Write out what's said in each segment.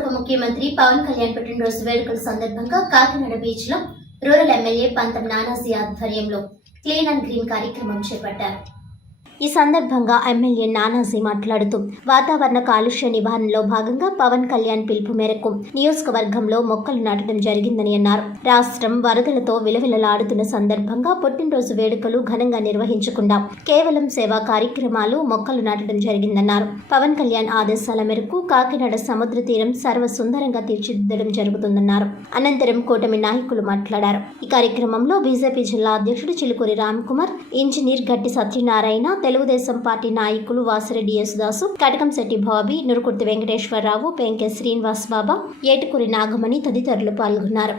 ఉప ముఖ్యమంత్రి పవన్ కళ్యాణ్ పుట్టినరోజు వేడుకల సందర్భంగా కాకినాడ బీచ్ లో రూరల్ ఎమ్మెల్యే పంతం నానాజీ ఆధ్వర్యంలో క్లీన్ అండ్ గ్రీన్ కార్యక్రమం చేపట్టారు. ఈ సందర్భంగా ఎమ్మెల్యే నానాజీ మాట్లాడుతూ వాతావరణ కాలుష్య నివారణలో భాగంగా పవన్ కళ్యాణ్ పిలుపు మేరకు నియోజకవర్గంలో మొక్కలు నాటడం జరిగిందని అన్నారు. రాష్ట్రం వరదలతో విలవిలలాడుతున్న సందర్భంగా పుట్టినరోజు వేడుకలు ఘనంగా నిర్వహించకుండా కేవలం సేవా కార్యక్రమాలు మొక్కలు నాటడం జరిగిందన్నారు. పవన్ కళ్యాణ్ ఆదేశాల మేరకు కాకినాడ సముద్ర తీరం సర్వసుందరంగా తీర్చిదిద్దడం జరుగుతుందన్నారు. అనంతరం కూటమి నాయకులు మాట్లాడారు. ఈ కార్యక్రమంలో బీజేపీ జిల్లా అధ్యక్షుడు చిలుకూరి రామ్కుమార్, ఇంజనీర్ గట్టి సత్యనారాయణ, తెలుగుదేశం పార్టీ నాయకులు వాసిరెడ్డి యేసుదాసు, కటకంశెట్టి బాబీ, నురుకుర్తి వెంకటేశ్వరరావు, పెంకె శ్రీనివాస్ బాబా, ఏటుకూరి నాగమణి తదితరులు పాల్గొన్నారు.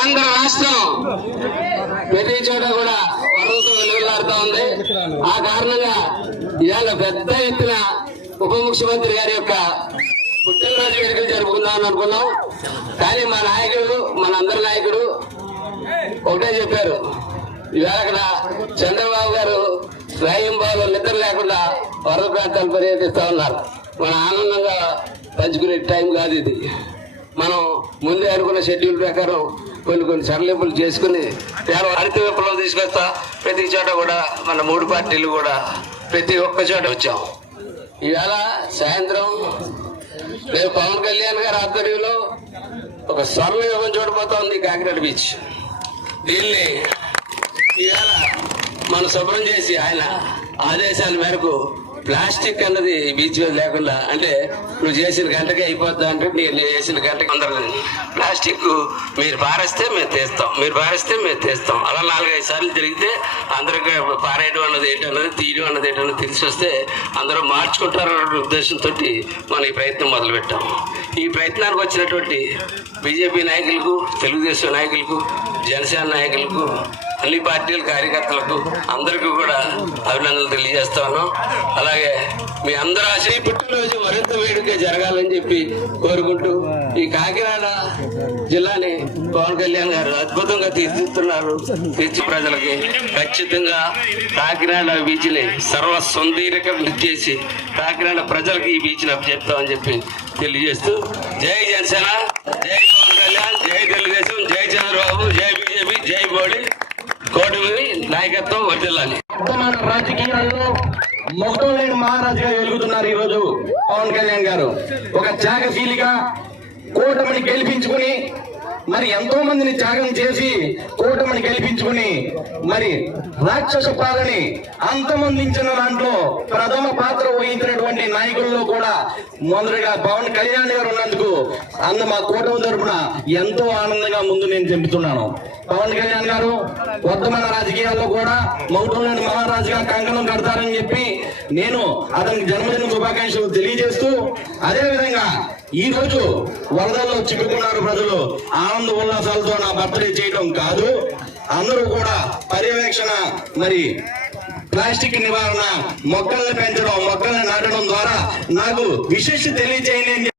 ఆంధ్ర రాష్ట్రం ప్రతి చోట కూడా వరదతో వెలువలాడుతూ ఉంది. ఆ కారణంగా ఇవాళ పెద్ద ఎత్తున ఉప ముఖ్యమంత్రి గారి యొక్క పుట్టినరోజు వేడుకలు జరుపుకుందామని అనుకున్నాం. కానీ మా నాయకుడు, మనందరి నాయకుడు ఒకటే చెప్పారు. ఇవాళ అక్కడ చంద్రబాబు గారు రాయంబాబు నిద్ర లేకుండా వరద ప్రాంతాలు పర్యటిస్తూ ఉన్నారు. మన ఆనందంగా పంచుకునే టైం కాదు ఇది. మనం ముందే అనుకున్న షెడ్యూల్ ప్రకారం కొన్ని సడలింపులు చేసుకుని హరిత విప్లవం తీసుకొస్తా ప్రతి చోట కూడా మన 3 పార్టీలు కూడా ప్రతి ఒక్క చోట వచ్చాం. ఇవాళ సాయంత్రం రేపు పవన్ కళ్యాణ్ గారి ఆధ్వర్యంలో ఒక స్వర్ణ యుగం చూడబోతా ఉంది కాకినాడ బీచ్. దీన్ని ఇవాళ మనం శుభ్రం చేసి ఆయన ఆదేశాల మేరకు ప్లాస్టిక్ అన్నది బీచ్ మీద లేకుండా, అంటే నువ్వు చేసిన గంటకే అయిపోద్దా అంటే నేను చేసిన గంటకి అందరూ ప్లాస్టిక్ మీరు పారేస్తే మేము తీస్తాం, మీరు పారేస్తే మేము తీస్తాం, అలా 4-5 సార్లు తిరిగితే అందరికీ పారేయడం అన్నది ఏంటన్నది, తీయడం అన్నది ఏంటన్నది తెలిసి వస్తే అందరూ మార్చుకుంటారన్న ఉద్దేశంతో మనం ఈ ప్రయత్నం మొదలుపెట్టాం. ఈ ప్రయత్నానికి వచ్చినటువంటి బీజేపీ నాయకులకు, తెలుగుదేశం నాయకులకు, జనసేన నాయకులకు, అన్ని పార్టీల కార్యకర్తలకు అందరికీ కూడా అభినందనలు తెలియజేస్తా ఉన్నాం. అలాగే మీ అందరూ ఆశయ పుట్టినరోజు మరింత వేడుక జరగాలని చెప్పి కోరుకుంటూ ఈ కాకినాడ జిల్లాని పవన్ కళ్యాణ్ గారు అద్భుతంగా తీర్చిస్తున్నారు. తీర్చి ప్రజలకి ఖచ్చితంగా కాకినాడ బీచ్ని సర్వసుందరీకరణ చేసి కాకినాడ ప్రజలకి ఈ బీచ్ని అప్పచెప్తామని చెప్పి తెలియజేస్తూ జై జనసేన, జై పవన్ కళ్యాణ్, జై తెలుగుదేశం, జై చంద్రబాబు, జై బీజేపీ, జై మోడీ, కోటమి నాయకత్వం వర్ధిల్లాలి. రాజకీయాల్లో మొత్తం లేని మహారాజుగా వెలుగుతున్నారు ఈరోజు పవన్ కళ్యాణ్ గారు. ఒక త్యాగశీలిగా కూటమిని గెలిపించుకుని, మరి ఎంతో మందిని త్యాగం చేసి కూటమిని గెలిపించుకుని మరి రాక్షస పాలని అంతమొందించిన దాంట్లో ప్రథమ పాత్ర వహించినటువంటి నాయకుల్లో కూడా మొదటిగా పవన్ కళ్యాణ్ గారు ఉన్నందుకు మా కూటమి తరపున ఎంతో ఆనందంగా ముందు నేను చెబుతున్నాను. పవన్ కళ్యాణ్ గారు వర్తమాన రాజకీయాల్లో కూడా మౌటంలోని మహారాజుగా కంకణం కడతారని చెప్పి నేను అతనికి జన్మదిన శుభాకాంక్షలు తెలియజేస్తూ, అదే విధంగా ఈ రోజు వరదల్లో చిక్కుకున్నారు ప్రజలు. ఆనంద ఉల్లాసాలతో నా బర్త్డే చేయడం కాదు, అందరూ కూడా పర్యవేక్షణ, మరి ప్లాస్టిక్ నివారణ, మొక్కల్ని పెంచడం, మొక్కల్ని నాటడం ద్వారా నాకు విశేష తెలియజేయండి అని